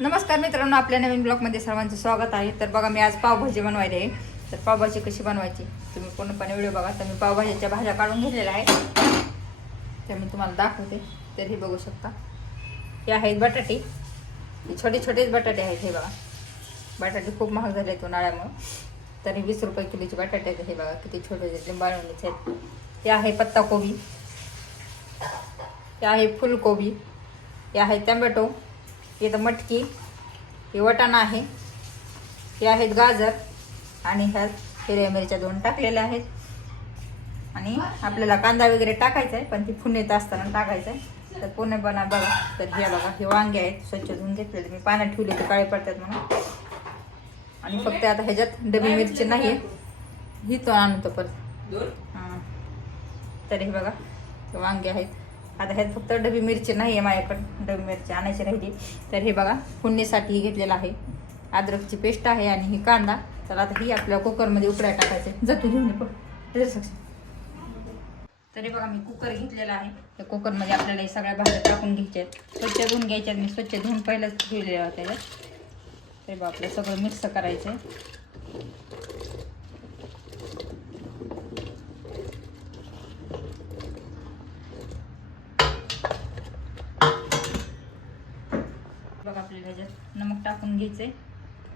नमस्कार मित्रांनो आपल्या नवीन ब्लॉगमध्ये सर्वांचं स्वागत आहे. तर बघा मी आज पावभाजी बनवायला आहे. तर पावभाजी कशी बनवायची? तुम्ही पूर्णपणे व्हिडिओ बघा. तर मी पावभाजीच्या भाज्या काढून घेतलेल्या आहेत. तर मी तुम्हाला दाखवते. तर हे बघू शकता. हे आहेत बटाटे. छोटे छोटेच बटाटे आहेत हे बघा. बटाटे खूप महाग झाले आहेत उन्हाळ्यामुळं. तर हे वीस रुपये किलोचे बटाटे आहेत हे बघा. किती छोटे छोटे लिंबाळवणीचे आहेत. हे आहे पत्ताकोबी. हे आहे फुलकोबी. हे आहे टमॅटो. इथं मटकी हे वटाणा आहे हे आहेत गाजर आणि ह्यात हिरव्या मिरच्या दोन टाकलेल्या आहेत. आणि आपल्याला कांदा वगैरे टाकायचा आहे पण ती फुन्नीत असताना टाकायचं आहे. तर पुणे बना बघा. तर हे बघा हे वांगे आहेत स्वच्छ धुवून घेतलेले मी पाण्यात ठेवले ते काळे पडतात म्हणून. आणि फक्त आता ह्याच्यात डबी मिरची नाही आहे. ही तो आणतो परत. हां. तर हे बघा हे वांगे आहेत. आता ह्यात फक्त डबी मिरची नाही आहे माझ्याकडे. डबी मिरची आणायची राहिली. तर हे बघा फुडणीसाठी घेतलेलं आहे. अद्रकची पेस्ट आहे आणि ही कांदा. तर आता ही आपल्या कुकरमध्ये उकडाय टाकायचं. जातो घेऊन पण तरी बघा मी कुकर घेतलेला आहे. त्या कुकरमध्ये आपल्याला हे सगळ्या भाज्या टाकून घ्यायच्या आहेत. स्वच्छ धुवून घ्यायच्यात मी स्वच्छ धुवून पहिलंच ठेवलेलं होतं त्याच्यात. तरी बघा आपलं सगळं मिक्स करायचं बघा आपल्याला ह्याच्यात नमक टाकून घ्यायचंय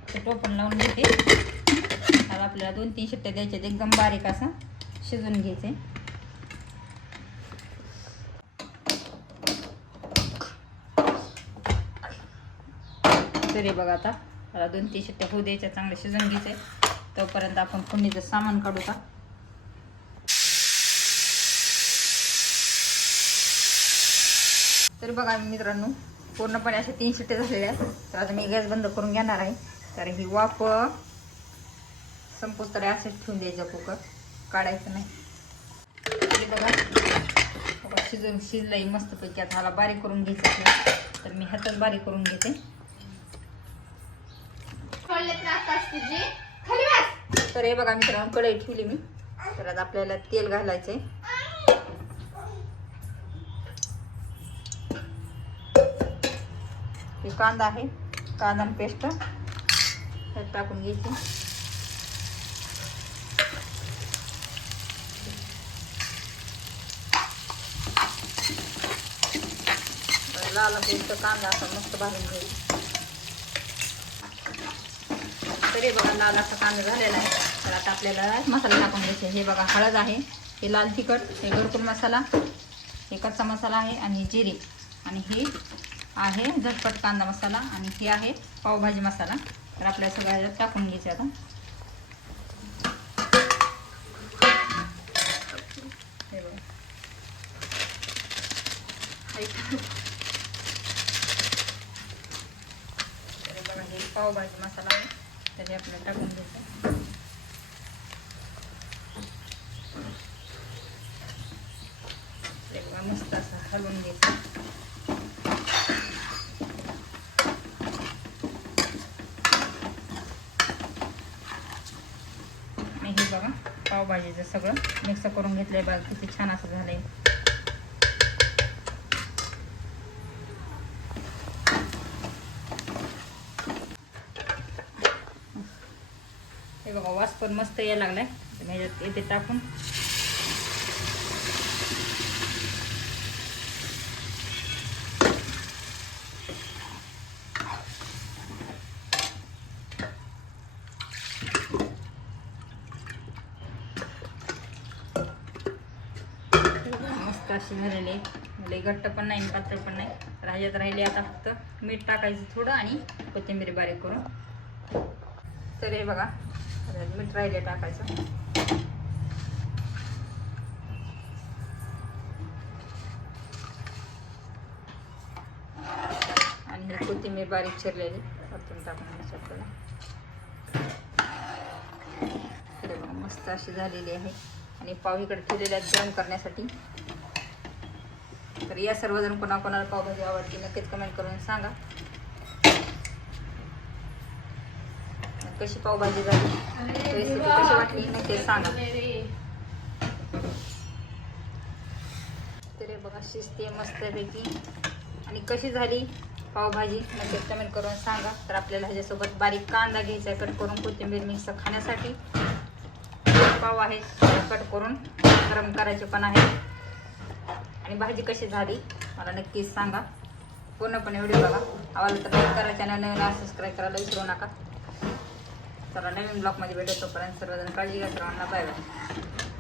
ते टोपण लावून घेते. आता आपल्याला दोन तीन शिट्ट्या द्यायच्यात. एकदम बारीक असं शिजून घ्यायचे. तरी बघा आता. मला दोन तीन शिट्ट्या होऊ द्यायच्या. चांगलं शिजून घ्यायचंय तोपर्यंत आपण फोडणीचं सामान काढू का? तर बघा मित्रांनो पूर्णपणे अशा तीन शिट्टे झालेल्या आहेत. तर आता मी गॅस बंद करून घेणार आहे. तर ही वाफ संपूस तरी असेच ठेवून द्यायचं कुकर. काढायचं नाही. बघा. शिजून शिजलंय मस्तपैकी. आता ह्याला बारीक करून घ्यायचं तर मी ह्यातच बारीक करून घेते. तर हे बघा मित्रांनो कढई ठेवली मी. तर आता आपल्याला तेल घालायचंय. हे कांदा आहे. कांदा आणि पेस्ट त्यात टाकून घ्यायची. लाल पेस्ट कांदा असा मस्त भाजून घ्यायचा. तरी बघा लाल असा कांदा झालेला आहे. तर आता आपल्याला मसाला टाकून घ्यायचा हे बघा हळद आहे. हे लाल तिखट हे गडकुल मसाला हे कच्चा मसाला आहे आणि जिरे. आणि हे आहे झटपट कांदा मसाला आणि हे आहे पावभाजी मसाला. तर आपल्या सगळं ह्याच्यात टाकून घ्यायचं आता. हे बघा. हे पावभाजी मसाला आहे. तर आपल्याला टाकून घ्यायचं. ते मस्त असं हलवून घ्यायचं आणि हे बघा पावभाजीचं सगळं. मिक्स करून घेतलंय बघा किती छान असं झालंय. हे बघा वास पण मस्त यायला लागलाय. ह्याच्यात येते टाकून. मस्त अशी झालेली आहे लई घट्ट पण नाही पातळ पण नाही. तर ह्याच्यात राहिली आता फक्त मीठ टाकायचं थोडं आणि कोथिंबीर बारीक करून. तर हे बघा मीठ राहिले टाकायचं. आणि कोथिंबीर बारीक चिरलेली. वरतून टाकून आपल्याला. तर मस्त अशी झालेली आहे. आणि पाव इकडे ठेवलेल्या आहेत गरम करण्यासाठी. तर या सर्वजण कोणाकोणाला पावभाजी आवडते नक्कीच कमेंट करून सांगा. कशी पावभाजी झाली? रेसिपी कशी वाटली? नक्की सांगा. तर बघा शिजते मस्तपैकी. आणि कशी झाली पावभाजी नक्कीच कमेंट करून सांगा. तर आपल्याला ह्याच्यासोबत बारीक कांदा घ्यायचा कट करून कोथिंबीर मिक्स खाण्यासाठी. पाव आहे कट करून गरम करायचे पण आहे आणि भाजी कशी झाली मला नक्कीच सांगा. पूर्णपणे व्हिडिओ बघा. आवाज तर लाईक करा चॅनल नवीन सबस्क्राईब करायला विसरू नका. चला नवीन ब्लॉगमध्ये भेटतो तोपर्यंत सर्वजण काळजी घ्या सर्वांना बाय बाय